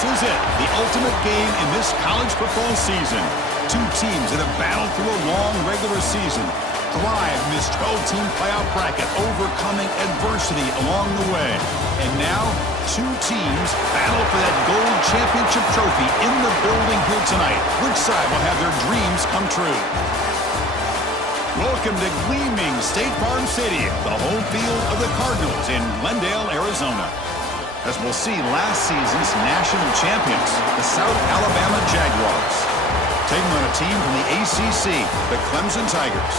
This is it, the ultimate game in this college football season. Two teams that have battled through a long regular season, thrive in this 12-team playoff bracket, overcoming adversity along the way. And now, two teams battle for that gold championship trophy in the building here tonight. Which side will have their dreams come true? Welcome to gleaming State Farm City, the home field of the Cardinals in Glendale, Arizona. As we'll see last season's national champions, the South Alabama Jaguars, taking on a team from the ACC, the Clemson Tigers.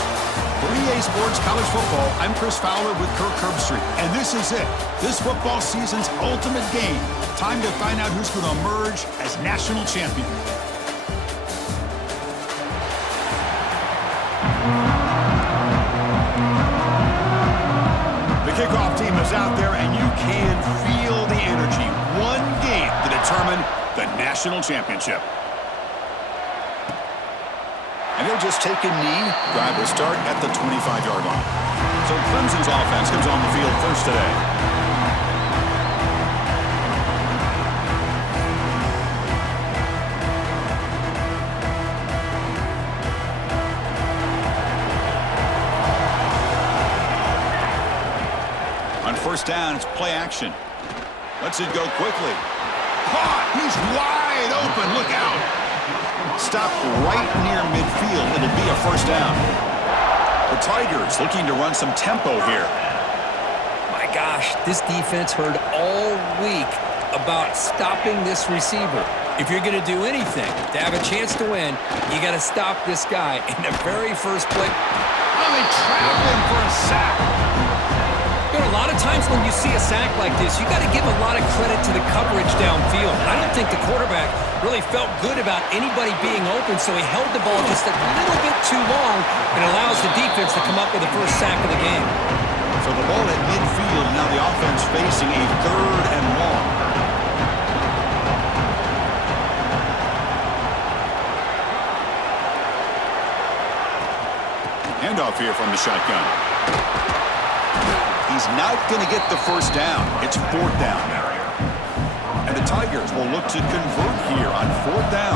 For EA Sports College Football, I'm Chris Fowler with Kirk Herbstreit, and this is it, this football season's ultimate game. Time to find out who's going to emerge as national champion. The kickoff team is out there, and you can feel the energy. One game to determine the national championship. And he'll just take a knee. Drive will start at the 25-yard line. So Clemson's offense comes on the field first today. On first down, it's play action. Lets it go quickly. Caught! He's wide open. Look out! Stopped right near midfield. It'll be a first down. The Tigers looking to run some tempo here. My gosh, this defense heard all week about stopping this receiver. If you're going to do anything to have a chance to win, you got to stop this guy in the very first play. Oh, they trap him for a sack. You know, a lot of times when you see a sack like this, you got to give a lot of credit to the coverage downfield. I don't think the quarterback really felt good about anybody being open, so he held the ball just a little bit too long and allows the defense to come up with the first sack of the game. So the ball at midfield, now the offense facing a third and long. Handoff here from the shotgun. He's not going to get the first down. It's fourth down. And the Tigers will look to convert here on fourth down.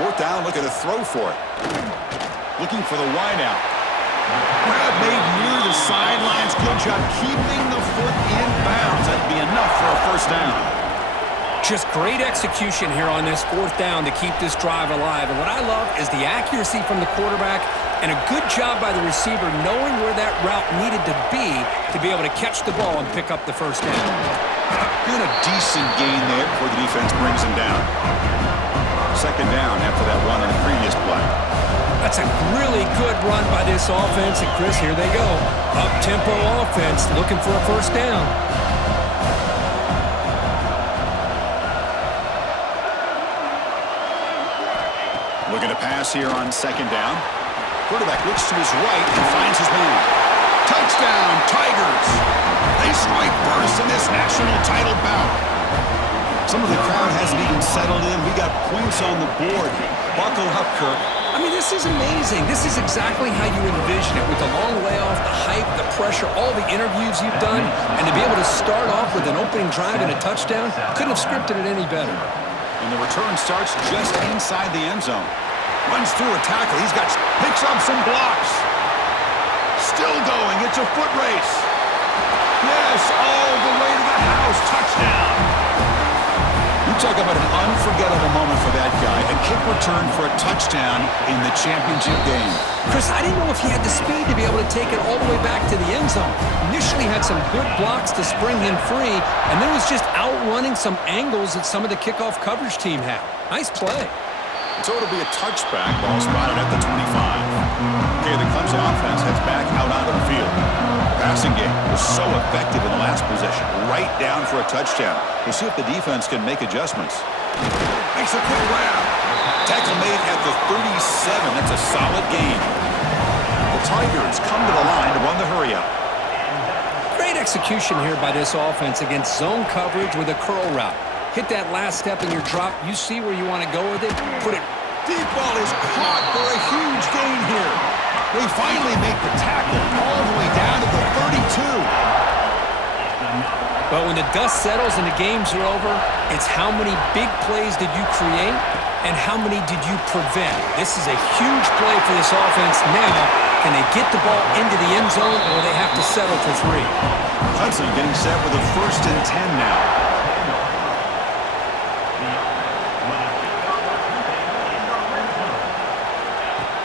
Fourth down, looking to throw for it. Looking for the wideout. Grab made near the sidelines. Good job keeping the foot in bounds. That'd be enough for a first down. Just great execution here on this fourth down to keep this drive alive. And what I love is the accuracy from the quarterback and a good job by the receiver knowing where that route needed to be able to catch the ball and pick up the first down. Doing a decent gain there before the defense brings him down. Second down after that run on the previous play. That's a really good run by this offense. And, Chris, here they go. Up-tempo offense looking for a first down. Looking to pass here on second down. Quarterback looks to his right and finds his man. Touchdown, Tigers! They strike first in this national title bout. Some of the crowd hasn't even settled in. We got points on the board. Buckle up, Kirk. I mean, this is amazing. This is exactly how you envision it, with the long layoff, the hype, the pressure, all the interviews you've done, and to be able to start off with an opening drive and a touchdown, couldn't have scripted it any better. And the return starts just inside the end zone. Runs through a tackle. Picks up some blocks. Still going. It's a foot race. Yes, all the way to the house. Touchdown. You talk about an unforgettable moment for that guy. A kick return for a touchdown in the championship game. Chris, I didn't know if he had the speed to be able to take it all the way back to the end zone. Initially had some good blocks to spring him free, and then was just outrunning some angles that some of the kickoff coverage team had. Nice play. So it'll be a touchback. Ball spotted at the 25. Okay, the Clemson offense heads back out onto the field. The passing game was so effective in the last possession. Right down for a touchdown. We'll see if the defense can make adjustments. Makes a quick grab. Tackle made at the 37. That's a solid gain. The Tigers come to the line to run the hurry-up. Great execution here by this offense against zone coverage with a curl route. Hit that last step in your drop. You see where you want to go with it. Put it. Deep ball is caught for a huge gain here. They finally make the tackle all the way down to the 32. But when the dust settles and the games are over, it's how many big plays did you create and how many did you prevent. This is a huge play for this offense. Now, can they get the ball into the end zone or will they have to settle for 3? Hudson getting set with a 1st and 10 now.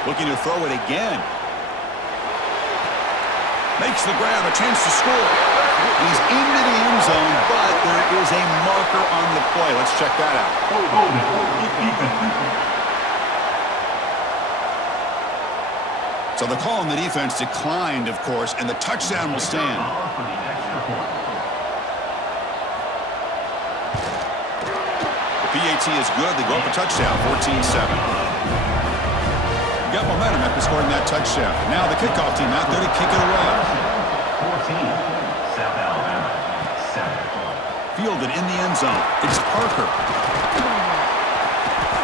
Looking to throw it again. Makes the grab, a chance to score. He's into the end zone, but there is a marker on the play. Let's check that out. So the call on the defense declined, of course, and the touchdown will stand. The PAT is good. They go up a touchdown, 14-7. Got momentum after scoring that touchdown. Now the kickoff team out there to kick it away. 14, South Alabama, 7. Fielded in the end zone. It's Parker.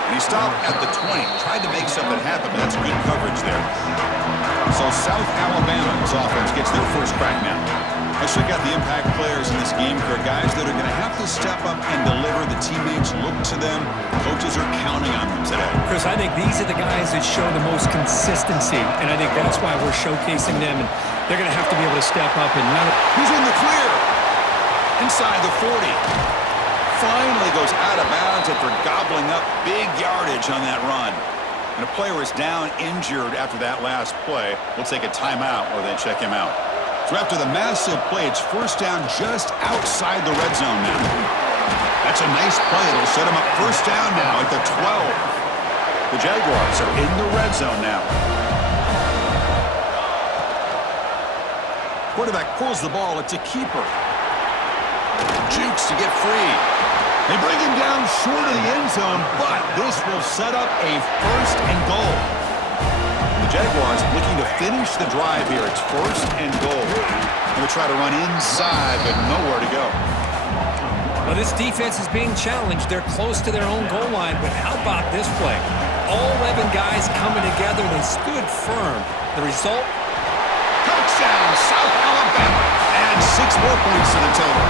And he stopped at the 20. Tried to make something happen, but that's good coverage there. So South Alabama's offense gets their first crack now. Let's check out the impact players in this game for guys that are going to have to step up and deliver. The teammates look to them. Coaches are counting on them today. Chris, I think these are the guys that show the most consistency, and I think that's why we're showcasing them, and they're going to have to be able to step up. And he's in the clear. Inside the 40. Finally goes out of bounds after gobbling up big yardage on that run. And a player is down injured after that last play. We'll take a timeout while they check him out. So after the massive play, it's 1st down just outside the red zone now. That's a nice play. It'll set him up 1st down now at the 12. The Jaguars are in the red zone now. Quarterback pulls the ball. It's a keeper. Jukes to get free. They bring him down short of the end zone, but this will set up a 1st and goal. The Jaguars looking to finish the drive here. It's 1st and goal. Going to try to run inside, but nowhere to go. Well, this defense is being challenged. They're close to their own goal line, but how about this play? All 11 guys coming together. They stood firm. The result? Touchdown, South Alabama. And 6 more points to the total.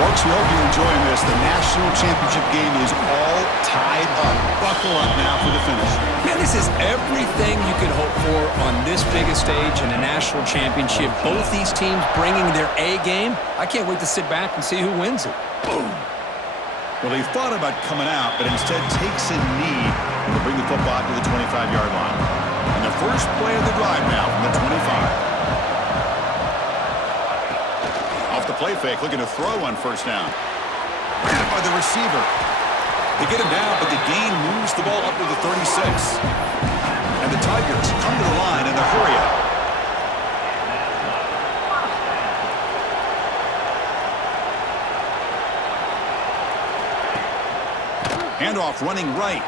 Folks, we hope you're enjoying this. The national championship game is all tied up. Buckle up now for the finish. Man, this is everything you could hope for on this biggest stage in a national championship. Both these teams bringing their A game. I can't wait to sit back and see who wins it. Boom. Well, he thought about coming out, but instead takes a knee to bring the football to the 25-yard line. And the first play of the drive now from the 25. The play fake, looking to throw on 1st down. Grabbed by the receiver. They get him down, but the gain moves the ball up to the 36. And the Tigers come to the line in a hurry up. Handoff running right.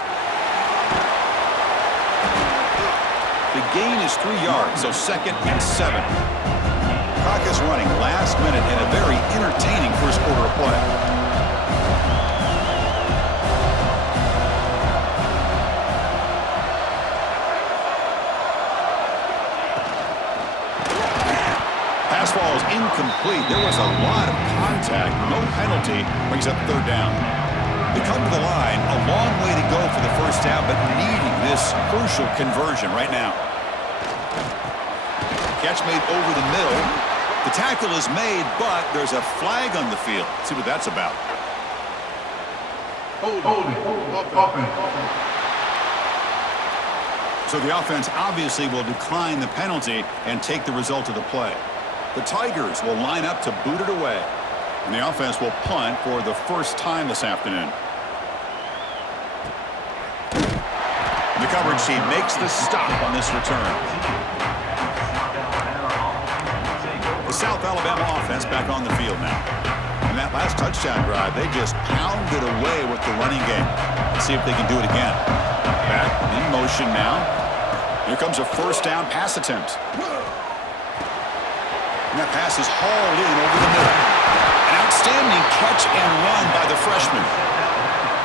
The gain is 3 yards, so 2nd and 7. Clock is running last minute in a very entertaining first quarter of play. Pass ball is incomplete. There was a lot of contact. No penalty. Brings up 3rd down. They come to the line. A long way to go for the 1st down, but needing this crucial conversion right now. Catch made over the middle. The tackle is made, but there's a flag on the field. Let's see what that's about. So the offense obviously will decline the penalty and take the result of the play. The Tigers will line up to boot it away. And the offense will punt for the 1st time this afternoon. The coverage team makes the stop on this return. The South Alabama offense back on the field now. And that last touchdown drive, they just pounded away with the running game. Let's see if they can do it again. Back in motion now. Here comes a 1st down pass attempt. And that pass is hauled in over the middle. An outstanding catch and run by the freshman.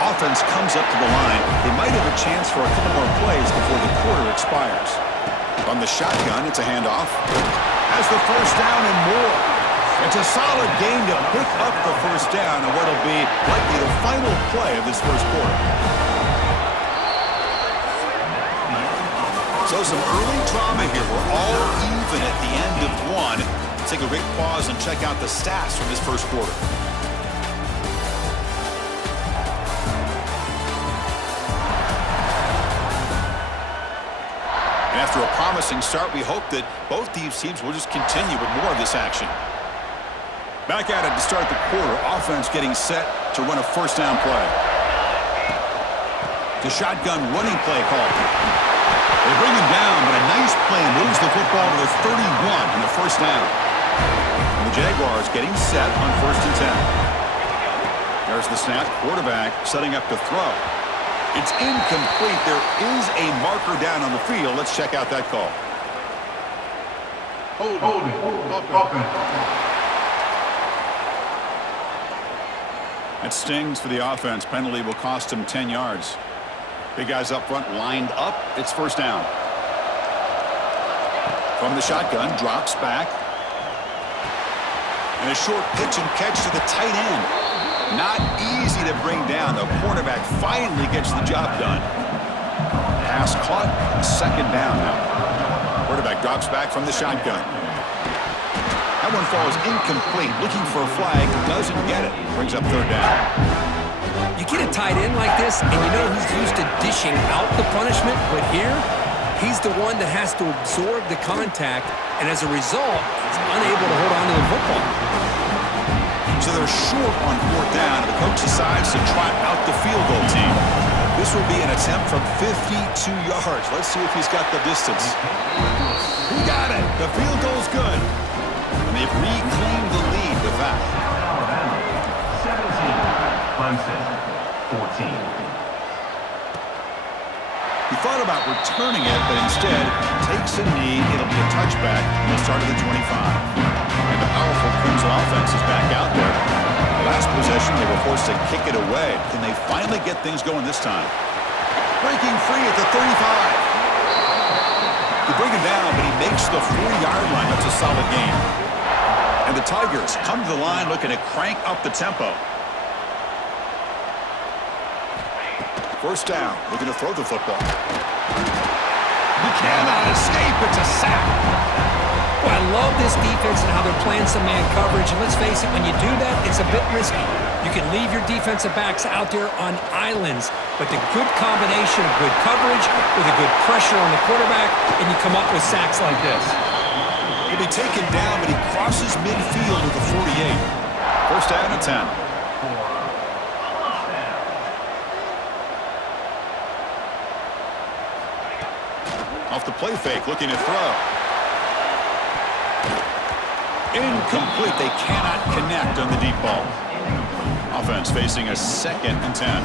Offense comes up to the line. They might have a chance for a couple more plays before the quarter expires. On the shotgun, it's a handoff. Has the 1st down and more. It's a solid gain to pick up the first down on what will be likely the final play of this first quarter. So some early drama here. We're all even at the end of one. Let's take a quick pause and check out the stats from this first quarter. After a promising start, we hope that both these teams will just continue with more of this action. Back at it to start the quarter. Offense getting set to run a first down play. The shotgun running play call. They bring him down, but a nice play moves the football to the 31 and the first down. And the Jaguars getting set on 1st and 10. There's the snap. Quarterback setting up to throw. It's incomplete. There is a marker down on the field. Let's check out that call. That stings for the offense. Penalty will cost him 10 yards. Big guys up front lined up. It's first down. From the shotgun, drops back. And a short pitch and catch to the tight end. Not easy to bring down. The quarterback finally gets the job done. Pass caught. Second down now. Quarterback drops back from the shotgun. That one falls incomplete. Looking for a flag. Doesn't get it. Brings up third down. You get a tight end like this, and you know he's used to dishing out the punishment, but here, he's the one that has to absorb the contact, and as a result, he's unable to hold on to the football. So they're short on fourth down, and the coach decides to trot out the field goal team. This will be an attempt from 52 yards. Let's see if he's got the distance. He got it. The field goal's good. And they've reclaimed the lead with that. Alabama, 17. Clemson, 14. He thought about returning it, but instead takes a knee. It'll be a touchback. He'll start at the 25. And the powerful Crimson offense is back out there. Last possession, they were forced to kick it away. Can they finally get things going this time? Breaking free at the 35. They bring him down, but he makes the 4-yard line. That's a solid gain. And the Tigers come to the line looking to crank up the tempo. First down, looking to throw the football. He cannot escape. It's a sack. Well, I love this defense and how they're playing some man coverage. And let's face it, when you do that, it's a bit risky. You can leave your defensive backs out there on islands, but the good combination of good coverage with a good pressure on the quarterback, and you come up with sacks like this. He'll be taken down, but he crosses midfield with a 48. First down and 10. Off the play fake, looking to throw. Incomplete. They cannot connect on the deep ball. Offense facing a 2nd and 10.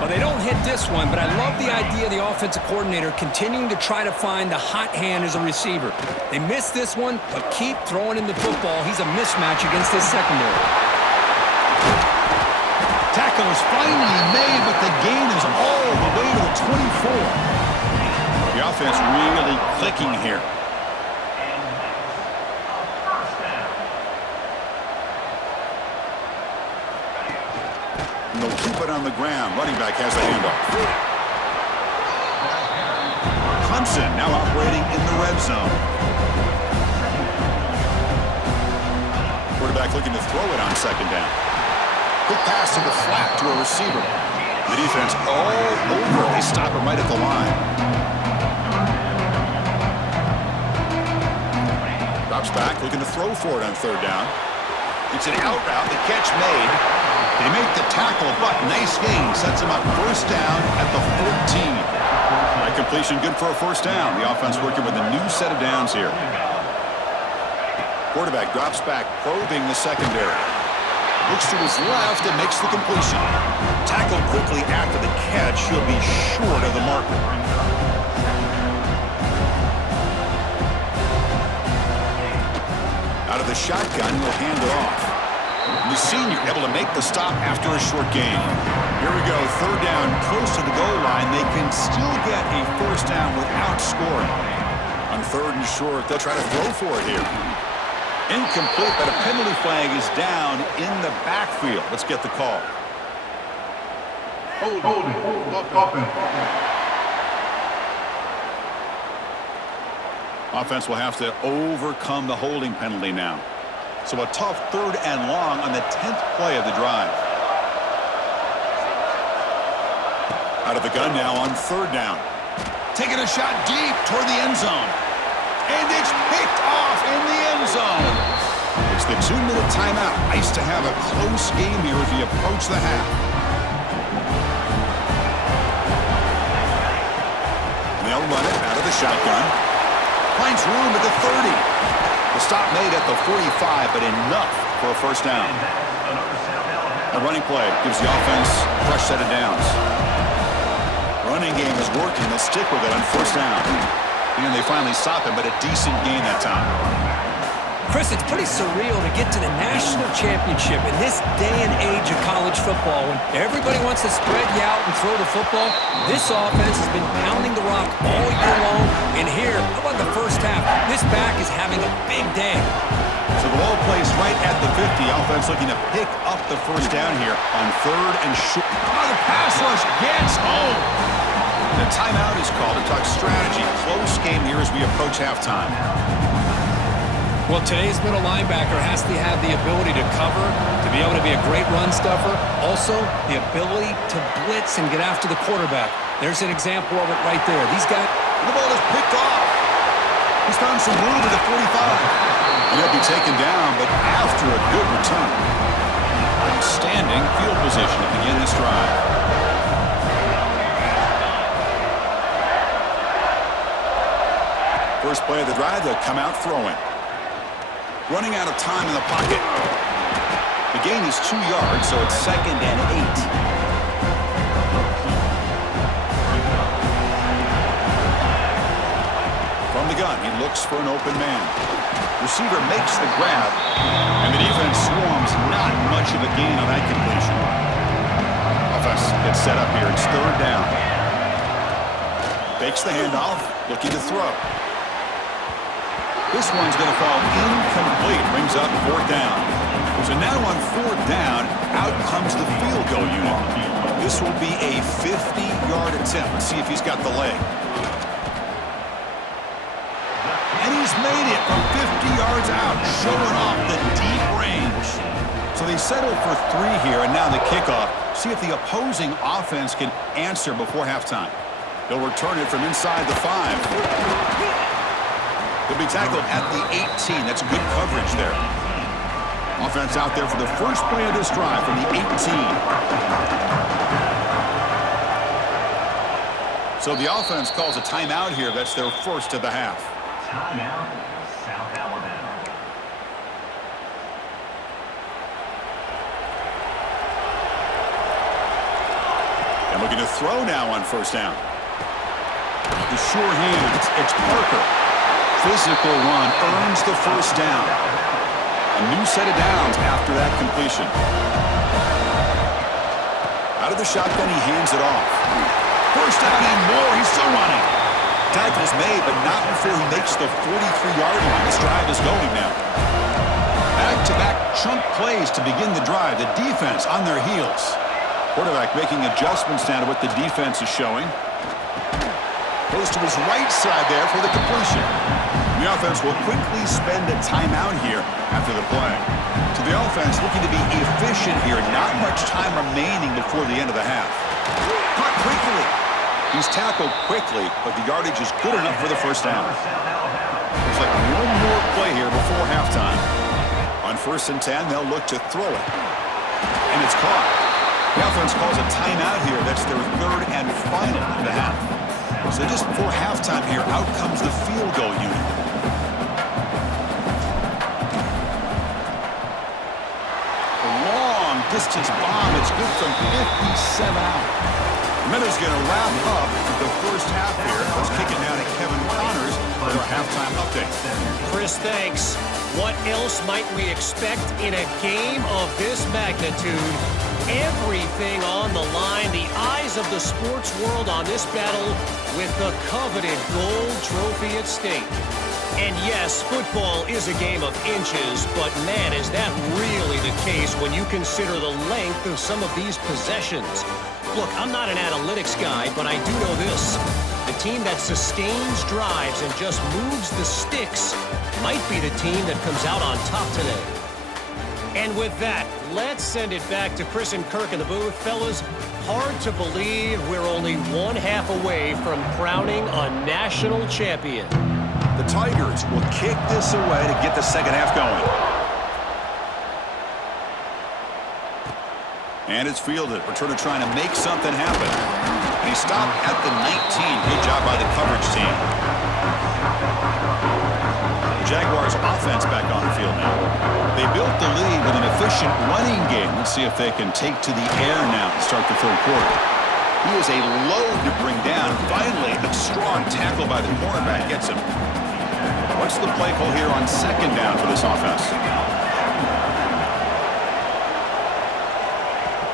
Well, they don't hit this one, but I love the idea of the offensive coordinator continuing to try to find the hot hand as a receiver. They missed this one, but keep throwing in the football. He's a mismatch against his secondary. Tackle is finally made, but the gain is all the way to the 24. The offense really clicking here. And they'll keep it on the ground. Running back has the handoff. Clemson now operating in the red zone. Quarterback looking to throw it on second down. Quick pass to the flat to a receiver. The defense all over. They stop him right at the line. Drops back, looking to throw for it on third down. It's an out route, the catch made. They make the tackle, but nice gain. Sets him up first down at the 14. That completion good for a first down. The offense working with a new set of downs here. Quarterback drops back, probing the secondary. Looks to his left and makes the completion. Tackled quickly after the catch. He'll be short of the marker. Out of the shotgun, he'll hand it off. The senior able to make the stop after a short gain. Here we go, third down, close to the goal line. They can still get a first down without scoring. On third and short, they'll try to throw for it here. Incomplete, but a penalty flag is down in the backfield. Let's get the call. Holding. Offense will have to overcome the holding penalty now. So a tough 3rd and long on the 10th play of the drive. Out of the gun now on 3rd down. Taking a shot deep toward the end zone. And it's picked off in the end zone. It's the 2-minute timeout. Nice to have a close game here as we approach the half. They'll run it out of the shotgun. Finds room at the 30. The stop made at the 45, but enough for a first down. A running play gives the offense a fresh set of downs. Running game is working. They'll stick with it on first down. And they finally stop him, but a decent gain that time. Chris, it's pretty surreal to get to the national championship in this day and age of college football when everybody wants to spread you out and throw the football. This offense has been pounding the rock all year long. And here, how about the first half? This back is having a big day. So the ball placed right at the 50. Offense looking to pick up the first down here on 3rd and short. Oh, the pass rush gets home. The timeout is called to talk strategy. Close game here as we approach halftime. Well, today's middle linebacker has to have the ability to cover, to be able to be a great run stuffer. Also, the ability to blitz and get after the quarterback. There's an example of it right there. These guys... The ball is picked off. He's found some room at the 45. And he'll be taken down, but after a good return. Outstanding field position to begin this drive. First play of the drive, they'll come out throwing. Running out of time in the pocket. The gain is 2 yards, so it's 2nd and 8. From the gun, he looks for an open man. Receiver makes the grab, and the defense swarms. Not much of a gain on that completion. Offense gets set up here. It's 3rd down. Fakes the handoff, looking to throw. This one's going to fall incomplete. Brings up 4th down. So now on 4th down, out comes the field goal unit. This will be a 50-yard attempt. Let's see if he's got the leg. And he's made it from 50 yards out, showing off the deep range. So they settle for 3 here, and now the kickoff. See if the opposing offense can answer before halftime. They'll return it from inside the 5. He'll be tackled at the 18. That's good coverage there. Offense out there for the first play of this drive from the 18. So the offense calls a timeout here. That's their first of the half. Timeout, South Alabama. And looking to throw now on first down. The sure hands. It's Parker. Physical run earns the first down. A new set of downs after that completion. Out of the shotgun, he hands it off. First down and more. He's still running. Tackle's made, but not before he makes the 43-yard line. This drive is going now. Back-to-back chunk plays to begin the drive. The defense on their heels. Quarterback making adjustments now to what the defense is showing. Goes to his right side there for the completion. The offense will quickly spend a timeout here after the play. So the offense looking to be efficient here. Not much time remaining before the end of the half. Caught quickly. He's tackled quickly, but the yardage is good enough for the first down. Looks like one more play here before halftime. On 1st and 10, they'll look to throw it. And it's caught. The offense calls a timeout here. That's their 3rd and final of the half. So just before halftime here, out comes the field goal unit. A long distance bomb. It's good from 57 out. Miller's going to wrap up the first half here. Let's kick it down to Kevin Connors for our halftime update. Chris, thanks. What else might we expect in a game of this magnitude? Everything on the line. The eyes of the sports world on this battle with the coveted gold trophy at stake. And yes, football is a game of inches, but man, is that really the case when you consider the length of some of these possessions. Look, I'm not an analytics guy, but I do know this. The team that sustains drives and just moves the sticks might be the team that comes out on top today. And with that, let's send it back to Chris and Kirk in the booth. Fellas, hard to believe we're only one half away from crowning a national champion. The Tigers will kick this away to get the second half going. And it's fielded. Returner trying to make something happen. And he stopped at the 19. Good job by the coverage team. The Jaguars offense back on the field now. They built the lead with an efficient running game. Let's see if they can take to the air now to start the third quarter. He is a load to bring down. Finally, a strong tackle by the cornerback gets him. What's the play call here on second down for this offense?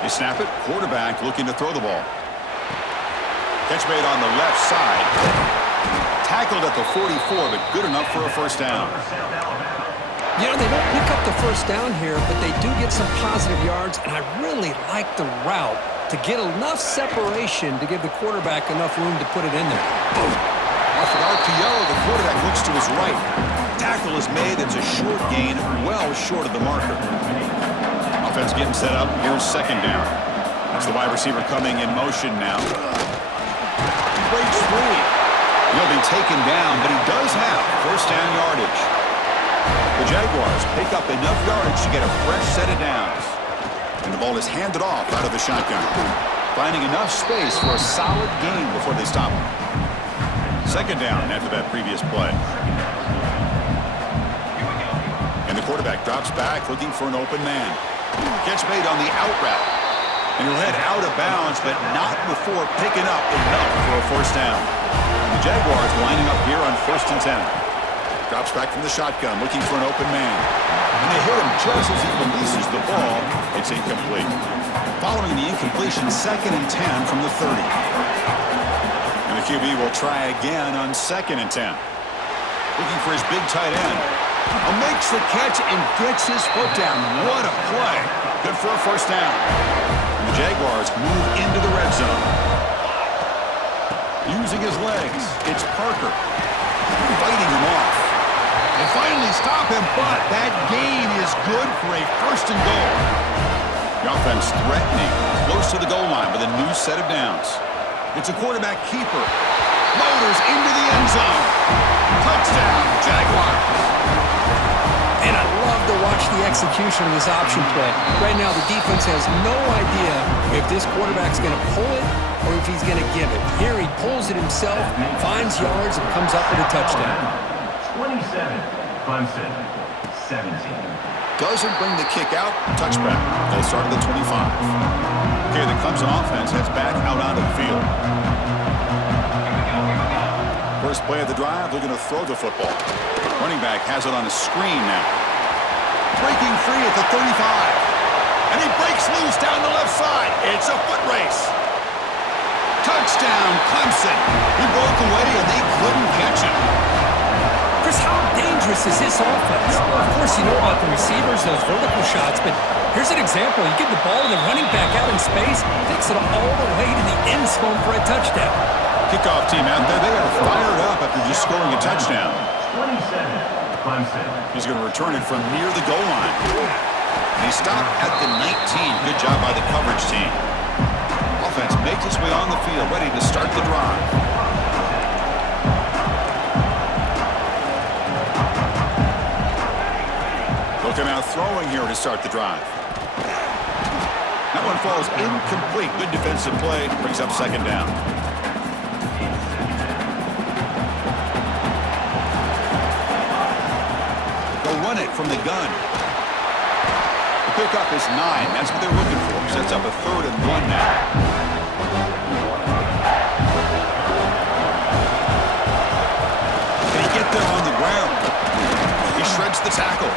They snap it. Quarterback looking to throw the ball. Catch made on the left side. Tackled at the 44, but good enough for a first down. You know, they don't pick up the first down here, but they do get some positive yards, and I really like the route to get enough separation to give the quarterback enough room to put it in there. Off an RPO, the quarterback looks to his right. Tackle is made. It's a short gain, well short of the marker. Offense getting set up. Here's second down. That's the wide receiver coming in motion now. He breaks free. He'll be taken down, but he does have first down yardage. The Jaguars pick up enough yardage to get a fresh set of downs. And the ball is handed off out of the shotgun. Finding enough space for a solid gain before they stop him. Second down after that previous play. And the quarterback drops back looking for an open man. Catch made on the out route. And he'll head out of bounds, but not before picking up enough for a first down. The Jaguars lining up here on 1st and 10. Drops back from the shotgun, looking for an open man. And they hit him just as he releases the ball. It's incomplete. Following the incompletion, 2nd and 10 from the 30. And the QB will try again on 2nd and 10. Looking for his big tight end. Makes the catch and gets his foot down. What a play. Good for a first down. And the Jaguars move into the red zone. Using his legs, it's Parker. Fighting him off. They finally stop him, but that gain is good for a first and goal. The offense threatening, close to the goal line with a new set of downs. It's a quarterback keeper. Motors into the end zone. Touchdown, Jaguars. And I love to watch the execution of this option play. Right now, the defense has no idea if this quarterback's going to pull it or if he's going to give it. Here, he pulls it himself, finds yards, and comes up with a touchdown. 27, Clemson, 17. Doesn't bring the kick out. Touchback. They'll start at the 25. Okay, the Clemson offense heads back out onto the field. First play of the drive, looking to throw the football. Running back has it on a screen now. Breaking free at the 35. And he breaks loose down the left side. It's a foot race. Touchdown, Clemson. He broke away and they couldn't catch him. Chris, how dangerous is this offense? Well, of course, you know about the receivers, those vertical shots, but here's an example. You give the ball to the running back out in space, takes it all the way to the end zone for a touchdown. Kickoff team out there, they are fired up after just scoring a touchdown. 27, Clemson. He's going to return it from near the goal line. And he stopped at the 19. Good job by the coverage team. Offense makes its way on the field, ready to start the drive. Looking out throwing here to start the drive. That one falls incomplete. Good defensive play. Brings up second down. They'll run it from the gun. The pickup is 9. That's what they're looking for. Sets up a 3rd and 1 now. Can he get there on the ground? He shreds the tackle.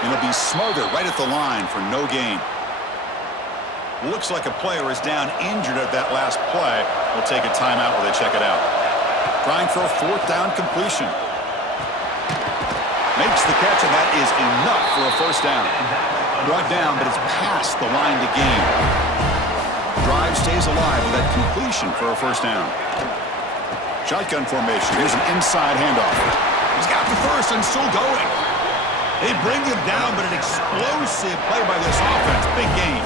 And he'll be smothered right at the line for no gain. Looks like a player is down injured at that last play. We'll take a timeout while they check it out. Trying for a 4th down completion. Makes the catch, and that is enough for a first down. Brought down, but it's past the line to gain. Drive stays alive with that completion for a first down. Shotgun formation. Here's an inside handoff. He's got the first and still going. They bring him down, but an explosive play by this offense. Big gain.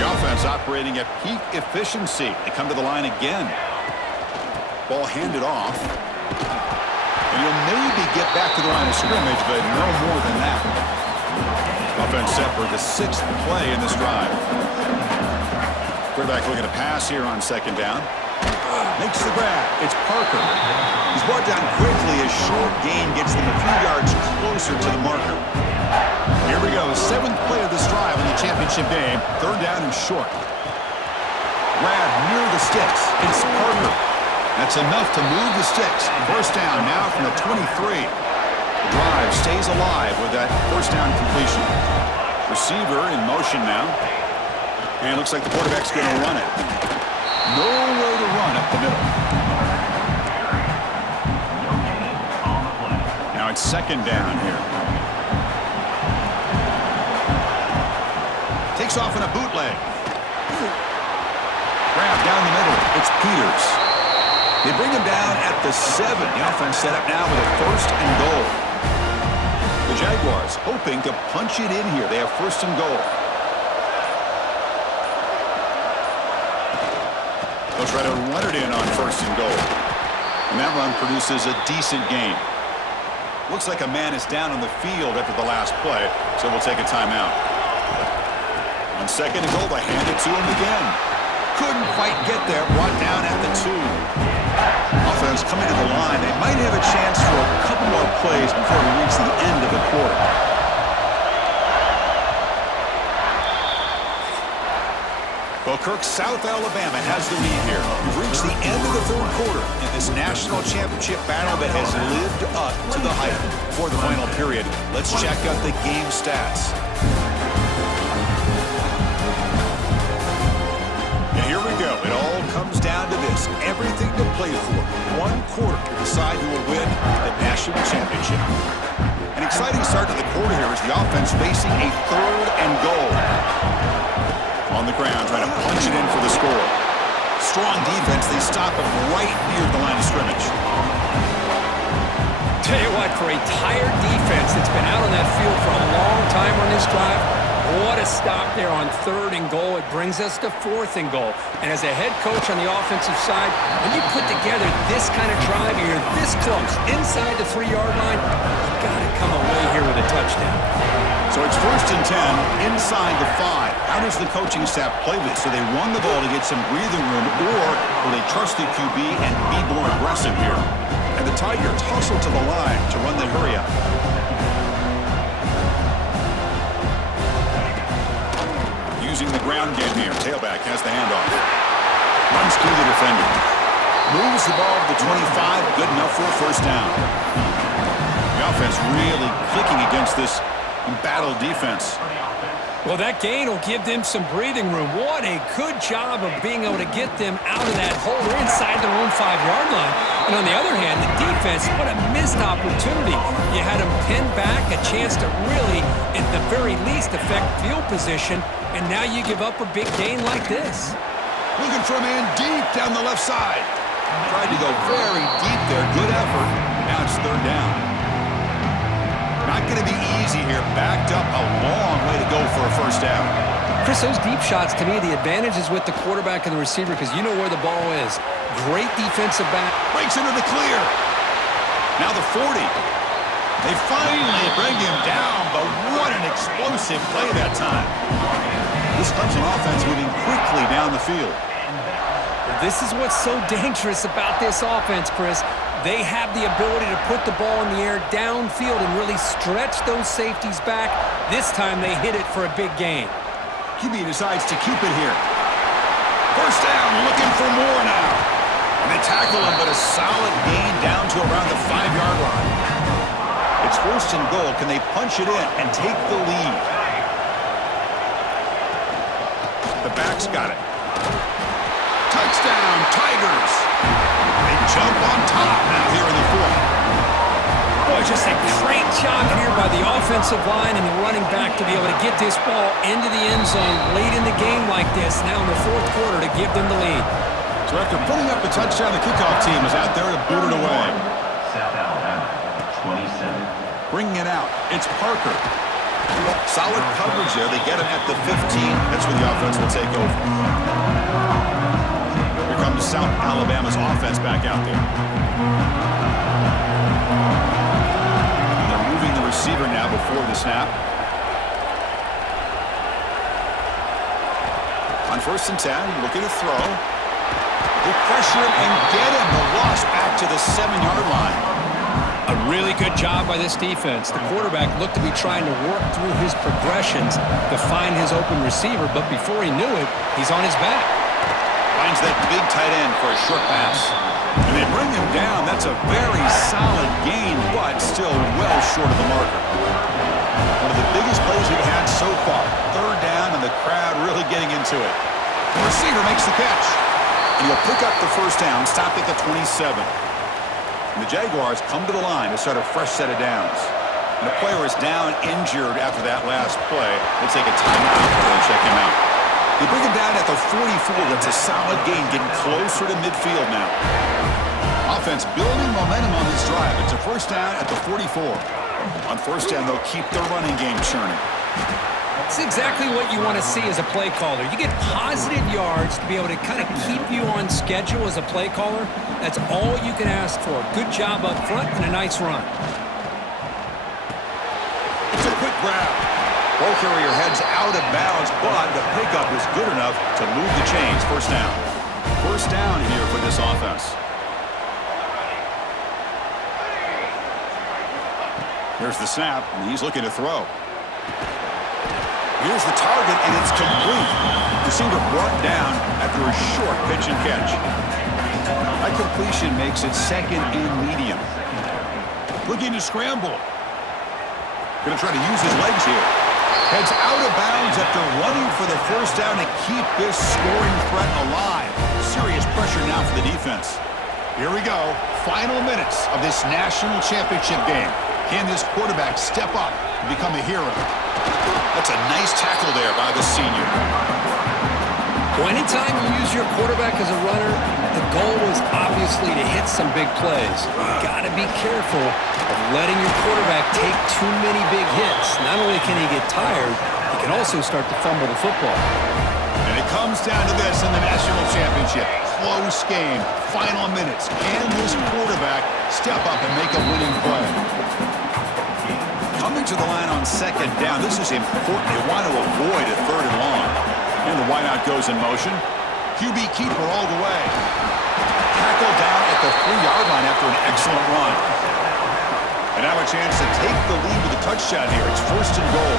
The offense operating at peak efficiency. They come to the line again. Ball handed off. And he'll maybe get back to the line of scrimmage, but no more than that. Offense set for the 6th play in this drive. Quarterback looking to pass here on second down. Makes the grab. It's Parker. He's brought down quickly as short gain gets them a few yards closer to the marker. Here we go. 7th play of this drive in the championship game. 3rd down and short. Grab near the sticks. It's Parker. That's enough to move the sticks. First down now from the 23. The drive stays alive with that first down completion. Receiver in motion now. And it looks like the quarterback's going to run it. Nowhere to run up the middle. Now it's second down here. Takes off in a bootleg. Grab down the middle. It's Peters. They bring him down at the 7. The offense set up now with a first and goal. The Jaguars hoping to punch it in here. They have first and goal. They'll try to run it in on first and goal. And that run produces a decent gain. Looks like a man is down on the field after the last play, so we'll take a timeout. On second and goal, they hand it to him again. Couldn't quite get there, brought down at the 2. Offense coming to the line. They might have a chance for a couple more plays before we reach the end of the quarter. Well, Kirk, South Alabama has the lead here. We've reached the end of the 3rd quarter in this national championship battle that has lived up to the hype. For the final period, let's check out the game stats. And here we go. It all comes down to this. Everything to play for. 1 quarter to decide who will win the national championship. An exciting start to the quarter here as the offense facing a 3rd and goal. On the ground, trying to punch it in for the score. Strong defense. They stop him right near the line of scrimmage. Tell you what, for a tired defense that's been out on that field for a long time on this drive, what a stop there on 3rd and goal. It brings us to 4th and goal. And as a head coach on the offensive side, when you put together this kind of drive, you're this close, inside the 3-yard line, you got to come away here with a touchdown. So it's 1st and 10 inside the 5. How does the coaching staff play this? So they run the ball to get some breathing room, or will they trust the QB and be more aggressive here? And the Tigers hustle to the line to run the hurry up. Using the ground game here. Tailback has the handoff. Runs through the defender. Moves the ball to the 25. Good enough for a first down. The offense really clicking against this embattled defense. Well, that gain will give them some breathing room. What a good job of being able to get them out of that hole inside their own 5-yard line. And on the other hand, the defense, what a missed opportunity. You had them pinned back, a chance to really, at the very least, affect field position, and now you give up a big gain like this. Looking for a man deep down the left side. Tried to go very deep there. Good effort. Now it's 3rd down. Not going to be easy here. Backed up a long way to go for a first down. Chris, those deep shots, to me, the advantage is with the quarterback and the receiver because you know where the ball is. Great defensive back. Breaks into the clear. Now the 40. They finally bring him down, but what an explosive play that time. This Clemson offense moving quickly down the field. This is what's so dangerous about this offense, Chris. They have the ability to put the ball in the air downfield and really stretch those safeties back. This time they hit it for a big gain. QB decides to keep it here. First down, looking for more now. And they tackle him, but a solid gain down to around the 5-yard line. It's 1st and goal. Can they punch it in and take the lead? The back's got it. Touchdown, Tigers. They jump on top now here in the 4th. Boy, just a great job here by the offensive line and the running back to be able to get this ball into the end zone late in the game like this, now in the fourth quarter, to give them the lead. So after putting up the touchdown, the kickoff team is out there to boot it away. South Alabama, 27. Bringing it out, it's Parker. Solid coverage there. They get him at the 15. That's where the offense will take over. Here comes South Alabama's offense back out there. They're moving the receiver now before the snap. On 1st and 10, looking to throw. They pressure him and get him. The loss back to the 7-yard line. A really good job by this defense. The quarterback looked to be trying to work through his progressions to find his open receiver, but before he knew it, he's on his back. Finds that big tight end for a short pass. And they bring him down. That's a very solid gain, but still well short of the marker. One of the biggest plays we've had so far. 3rd down, and the crowd really getting into it. The receiver makes the catch. And he'll pick up the 1st down, stopped at the 27. And the Jaguars come to the line to start a fresh set of downs. And the player is down injured after that last play. They take a timeout and check him out. They bring him down at the 44. That's a solid gain, getting closer to midfield now. Offense building momentum on this drive. It's a 1st down at the 44. On 1st down, they'll keep their running game churning. It's exactly what you want to see as a play caller. You get positive yards to be able to kind of keep you on schedule as a play caller. That's all you can ask for. Good job up front and a nice run. It's a quick grab. Ball carrier heads out of bounds, but the pickup is good enough to move the chains. 1st down. 1st down here for this offense. Here's the snap, and he's looking to throw. Here's the target, and it's complete. Receiver brought down after a short pitch and catch. That completion makes it 2nd and medium. Looking to scramble. Going to try to use his legs here. Heads out of bounds after running for the 1st down to keep this scoring threat alive. Serious pressure now for the defense. Here we go. Final minutes of this national championship game. Can this quarterback step up and become a hero? That's a nice tackle there by the senior. Well, anytime you use your quarterback as a runner, the goal is obviously to hit some big plays. You've got to be careful of letting your quarterback take too many big hits. Not only can he get tired, he can also start to fumble the football. And it comes down to this in the national championship. Close game, final minutes. Can this quarterback step up and make a winning play? Coming to the line on 2nd down. This is important. They want to avoid a 3rd and long. And the wideout goes in motion. QB keeper all the way. Tackled down at the 3-yard line after an excellent run. And now a chance to take the lead with a touchdown here. It's 1st and goal.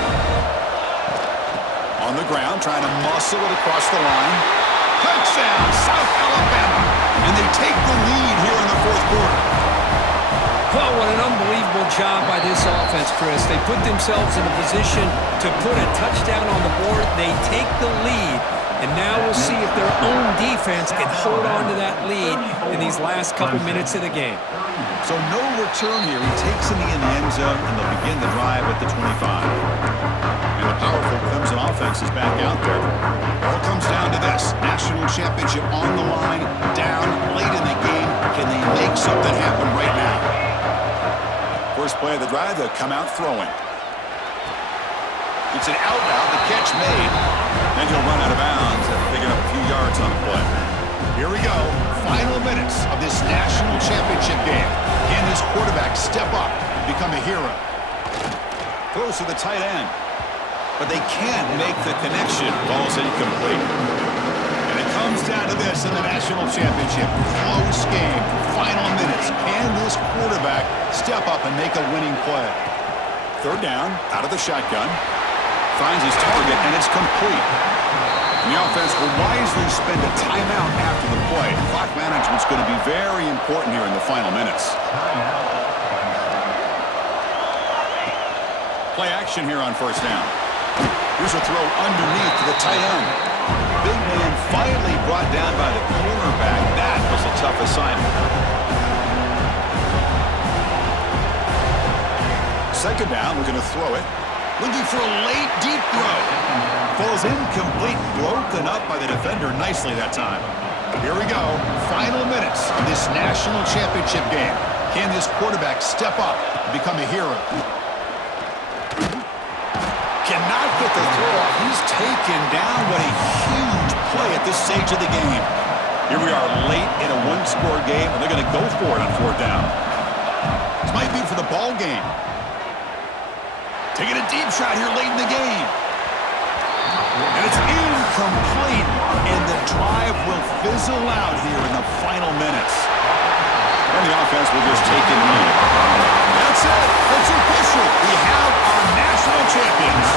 On the ground, trying to muscle it across the line. Touchdown, South Alabama. And they take the lead here in the 4th quarter. Well, what an unbelievable job by this offense, Chris. They put themselves in a position to put a touchdown on the board. They take the lead, and now we'll see if their own defense can hold on to that lead in these last couple minutes of the game. So no return here. He takes it in the end zone, and they'll begin the drive at the 25. And the powerful Clemson offense is back out there. It all comes down to this. National championship on the line, down late in the game. Can they make something happen right now? First play of the drive, they'll come out throwing. It's an out route, the catch made. Then he'll run out of bounds after picking up a few yards on the play. Here we go. Final minutes of this national championship game. Can this quarterback step up and become a hero? Throws to the tight end. But they can't make the connection. Ball's incomplete. And it comes down to this in the national championship. Close game. Final minutes. Can this quarterback step up and make a winning play? 3rd down, out of the shotgun. Finds his target, and it's complete. And the offense will wisely spend a timeout after the play. Clock management's going to be very important here in the final minutes. Play action here on 1st down. Here's a throw underneath to the tight end. Big man finally brought down by the cornerback. That was a tough assignment. second down, looking to throw it. Looking for a late, deep throw. Falls incomplete, broken up by the defender nicely that time. Here we go, final minutes of this national championship game. Can this quarterback step up and become a hero? Cannot get the throw off. He's taken down. What a huge play at this stage of the game. Here we are late in a one-score game, and they're going to go for it on fourth down. This might be for the ball game. Taking a deep shot here late in the game. And it's incomplete, and the drive will fizzle out here in the final minutes. And the offense will just take it lead. That's it. It's official. We have our national champions.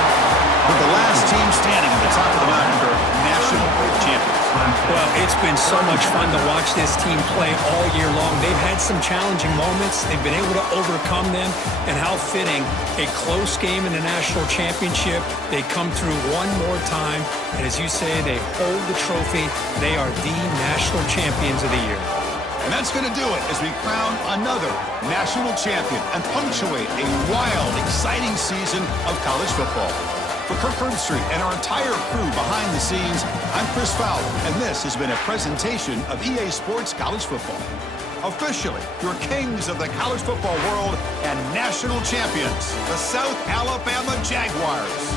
With the last team standing at the top of the mountain for national champions. Well, it's been so much fun to watch this team play all year long. They've had some challenging moments. They've been able to overcome them. And how fitting, a close game in the national championship. They come through one more time. And as you say, they hold the trophy. They are the national champions of the year. And that's going to do it as we crown another national champion and punctuate a wild, exciting season of college football. For Kirk Herbstreit and our entire crew behind the scenes, I'm Chris Fowler, and this has been a presentation of EA Sports College Football. Officially, your kings of the college football world and national champions, the South Alabama Jaguars.